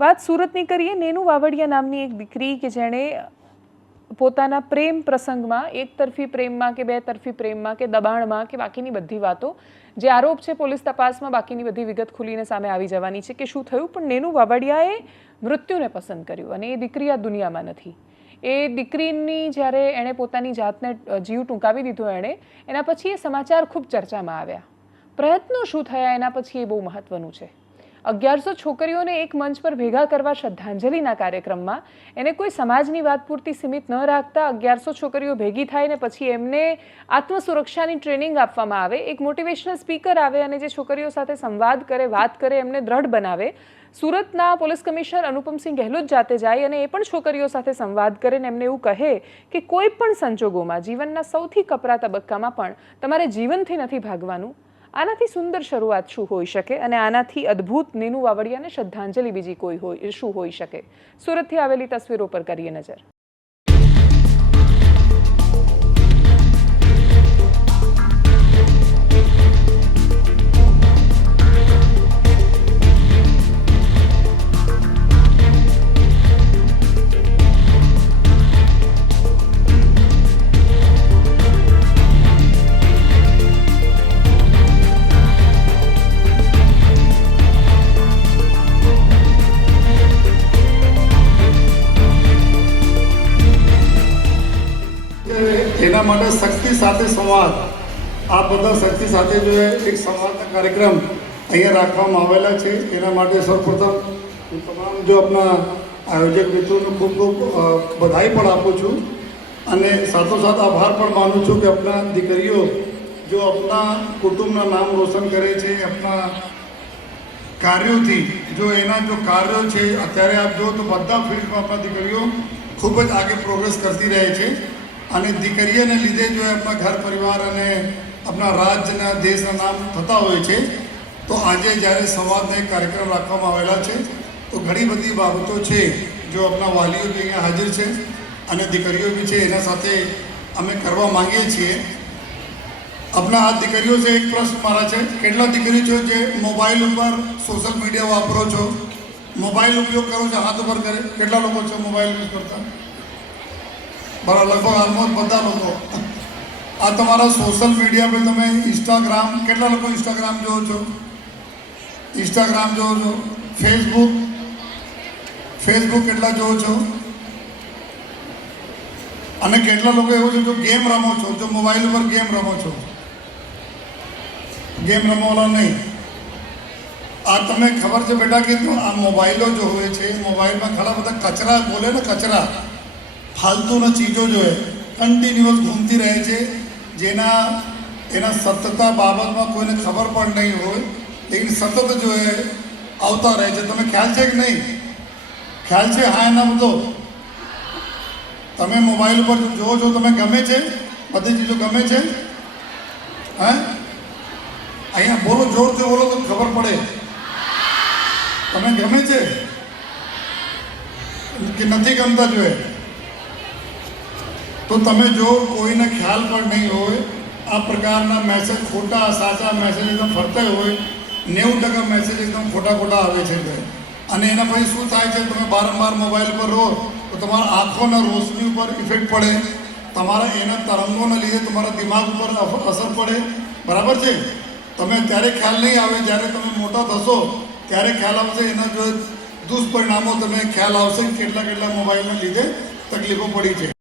વાત સુરતની કરીએ। નેનુ વાવડિયા નામની એક દીકરી કે જેણે પોતાના પ્રેમ પ્રસંગમાં એક તરફી પ્રેમમાં કે બે તરફી પ્રેમમાં કે દબાણમાં કે બાકીની બધી વાતો જે આરોપ છે પોલીસ તપાસમાં બાકીની બધી વિગત ખુલીને સામે આવી જવાની છે કે શું થયું, પણ નેનુ વાવડિયાએ મૃત્યુને પસંદ કર્યું અને એ દીકરી આ દુનિયામાં નથી। એ દીકરીની જ્યારે એણે પોતાની જાતને જીવ ટૂંકાવી દીધો એના પછી એ સમાચાર ખૂબ ચર્ચામાં આવ્યા। પ્રયત્નો શું થયા એના પછી એ બહુ મહત્વનું છે। 1100 છોકરીઓને એક મંચ પર ભેગા કરવા શ્રદ્ધાંજલિના કાર્યક્રમમાં એને કોઈ સમાજની વાત પૂરતી સીમિત ન રાખતા 1100 છોકરીઓ ભેગી થાય ને પછી એમને આત્મસુરક્ષાની ટ્રેનિંગ આપવામાં આવે, એક મોટિવેશનલ સ્પીકર આવે અને જે છોકરીઓ સાથે સંવાદ કરે, વાત કરે, એમને દ્રઢ બનાવે। સુરતના પોલીસ કમિશનર અનુપમસિંહ ગહેલોત જાતે જાય અને એ પણ છોકરીઓ સાથે સંવાદ કરે ને એમને એવું કહે કે કોઈ પણ સંજોગોમાં જીવનના સૌથી કપરા તબક્કામાં પણ તમારે જીવનથી નથી ભાગવાનું। આનાથી સુંદર શરૂઆત શું હોઈ શકે અને આનાથી અદ્ભુત નેનુ વાવડિયાને શ્રદ્ધાંજલિ બીજી શું હોઈ શકે? સુરતથી આવેલી તસવીરો પર કરીએ નજર। એના માટે શક્તિ સાથે સંવાદ, આ બધા શક્તિ સાથે જો એક સંવાદના કાર્યક્રમ અહીંયા રાખવામાં આવેલા છે। એના માટે સૌપ્રથમ હું તમામ જો આપણા આયોજક મિત્રોને ખૂબ ખૂબ બધાઈ પણ આપું છું અને સાથોસાથ આભાર પણ માનું છું કે આપણા દીકરીઓ જો આપણા કુટુંબના નામ રોશન કરે છે આપણા કાર્યોથી। જો એના જો કાર્યો છે અત્યારે આપ જો તો બધા ફિલ્ડમાં આપણા દીકરીઓ ખૂબ જ આગે પ્રોગ્રેસ કરતી રહે છે અને દીકરીઓને લીધે જો આપણા ઘર પરિવાર અને આપણા રાજ્યના દેશના નામ થતા હોય છે। તો આજે જ્યારે સંવાદના એક કાર્યક્રમ રાખવામાં આવેલા છે તો ઘણી બધી બાબતો છે જો આપણા વાલીઓ બી અહીંયા હાજર છે અને દીકરીઓ બી છે, એના સાથે અમે કરવા માંગીએ છીએ। આપણા આ દીકરીઓ છે, એક પ્રશ્ન મારા છે, કેટલા દીકરીઓ છો જે મોબાઈલ ઉપર સોશિયલ મીડિયા વાપરો છો, મોબાઈલ ઉપયોગ કરો છો? હાથ ઉપર કરે કેટલા લોકો છો મોબાઈલ યુઝ કરતા? બરાબર, લગભગ ઓલમોસ્ટ બધા લોકો। આ તમારા સોશિયલ મીડિયા પર તમે ઇન્સ્ટાગ્રામ, કેટલા લોકો ઇન્સ્ટાગ્રામ જોવો છો? ઇન્સ્ટાગ્રામ જોવો છો? ફેસબુક કેટલા જોવો છો? અને કેટલા લોકો એવું છે જો ગેમ રમો છો, જો મોબાઈલ ઉપર ગેમ રમો છો? ગેમ રમવાવાળા નહીં। આ તમે ખબર છે બેટા કે આ મોબાઈલો જો હોય છે, મોબાઈલમાં ઘણા બધા કચરા બોલે ને, કચરા ફાલતુના ચીજો જો કન્ટિન્યુઅસ ઘૂમતી રહે છે એના સતતતા બાબતમાં કોઈને ખબર પણ નહીં હોય, લેકિન સતત જો આવતા રહે છે। તમે ખ્યાલ છે કે નહીં? ખ્યાલ છે? હા, એના બધો તમે મોબાઈલ ઉપર જોવો છો, તમે ગમે છે? બધી ચીજો ગમે છે? હે, અહીંયા બોલો, જોરથી બોલો તો ખબર પડે। તમે ગમે છે કે નથી ગમતા જોઈએ? તો તમે જો કોઈને ખ્યાલ પણ નહીં હોય, આ પ્રકારના મેસેજ ખોટા સાચા મેસેજ એકદમ ફરતા હોય, 90% મેસેજ એકદમ ખોટા આવે છે અને એના પછી શું થાય છે, તમે વારંવાર મોબાઈલ પર રહો તો તમારા આંખોના રોશની ઉપર ઇફેક્ટ પડે, તમારા એના તરંગોના લીધે તમારા દિમાગ ઉપર અસર પડે। બરાબર છે? તમે ત્યારે ખ્યાલ નહીં આવે, જ્યારે તમે મોટા થશો ત્યારે ખ્યાલ આવશે, એના જો દુષ્પરિણામો તમે ખ્યાલ આવશે કેટલા મોબાઈલના લીધે તકલીફો પડી છે।